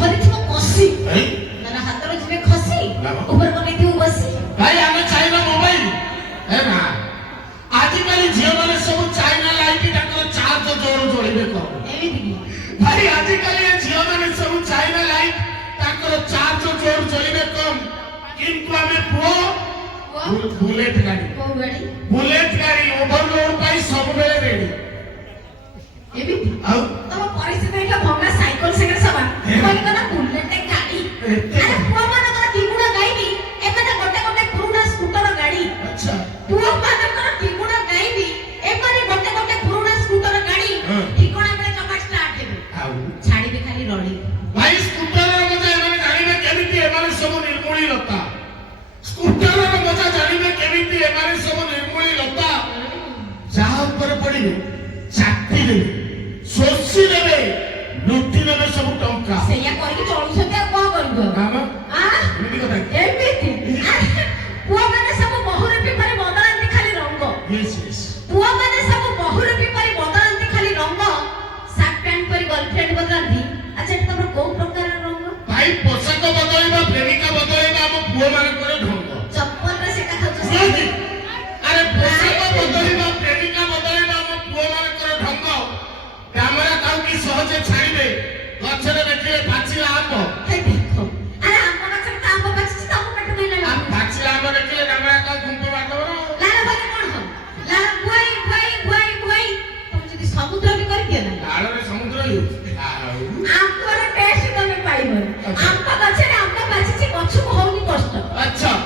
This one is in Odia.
ଧରିଥିବ କଷି ନା ହାତର ଯିବେ ଖସି ଉପରେ ବନେଇଥିବ ବସି ଭାଇ ଆମେ ଚାଇନା ମୋବାଇଲ ହେ ନା ଆଜିକାଲି ଝିଅମାନେ ସବୁ ଚାଇନା ଲାଇଟ୍ ତାଙ୍କର ଚାର୍ଜ ଜୋର ଜଳିବେ କଣ ଏମିତି ଭାଇ ଆଜିକାଲି ଝିଅମାନେ ସବୁ ଚାଇନା ଲାଇଟ୍ ତାଙ୍କର ଚାର୍ଜ ଜୋର ଜଳିବେ କମ କିନ୍ତୁ ଆମେ ପୁଅ ବୁଲେଟ ଗାଡ଼ି ବୁଲେଟ ଗାଡ଼ି ଓଭରଲୋଡ ପାଇଁ ସବୁବେଳେ ରେଡି ଏମିତି ଆଉ ତମ ପରିସ୍ଥିତି ଏଇଟା ଭଙ୍ଗା ସାଇକେଲ ସାଙ୍ଗରେ ସମାନ କହିଲେ ନା ବୁଲେଟ ଗାଡ଼ି ଆରେ ପୁଅ ମାନଙ୍କର ତିଗୁଣା ଗାଈବି ଏମାନେ ଗୋଟେ ଗୋଟେ ପୁରୁଣା ସ୍କୁଟର ଗାଡ଼ି ଆଚ୍ଛା ପୁଅ ମାନଙ୍କର ତିଗୁଣା ଗାଈବି ଏମାନେ ଗୋଟେ ଗୋଟେ ପୁରୁଣା ସ୍କୁଟର ଗାଡ଼ି ଠିକଣା ବେଳେ ଜମା ଷ୍ଟାର୍ଟ ହେବେ ଆଉ ଛାଡ଼ିବେ ଖାଲି ରଳି ଭାଇ ସ୍କୁଟରର ମଜା ଏମାନେ ଜାଣିବେ କେମିତି ଏମାନେ ସବୁ ନିର୍ମୂଳୀ ଲତା ସ୍କୁଟରର ମଜା ଜାଣିବେ କେମିତି ଏମାନେ ସବୁ ନିର୍ମୂଳୀ ଲତା ଯାହା ଉପରେ ପଡ଼ିବେ ଚାପି ଦେବେ ଶୋଷି ଦେବେ ଲୁଟି ନେବେ ସବୁ ଟଙ୍କା ସେଇଆ କରିକି ଚଳୁଛନ୍ତି ଆଉ କଣ କରିବ କାମ ଏମିତି କଥା ଏମିତି ପୁଅମାନେ ସବୁ ବହୁରୂପୀ ପରି ବଦଳାନ୍ତି ଖାଲି ରଙ୍ଗ ପୁଅମାନେ ସବୁ ବହୁରୂପୀ ପରି ବଦଳାନ୍ତି ଖାଲି ରଙ୍ଗ ସାର୍ଟ ପ୍ୟାଣ୍ଟ ପରି ଗର୍ଲଫ୍ରେଣ୍ଡ ବଦଳାନ୍ତି ଆଚ୍ଛା ଏଟା ତମର କୋଉ ପ୍ରକାର ରଙ୍ଗ ଭାଇ ପୋଷାକ ବଦଳେଇବା ପ୍ରେମିକା ବଦଳେଇବା ଆମ ପୁଅ ମାନଙ୍କର ଢଙ୍ଗ ଚପଲରେ ସେଟା ଖାଉଛ ଆରେ ପୋଷାକ ବଦଳେଇବା ପ୍ରେମିକା ବଦଳେଇବା ଆମ ପୁଅ ମାନଙ୍କର ଢଙ୍ଗ କ୍ୟାମେରା କାଉକି ସହଜେ ଛାଡ଼ିବେ ଗଛରେ ଦେଖିଲେ ପାଚିଲା ଆମ୍ବ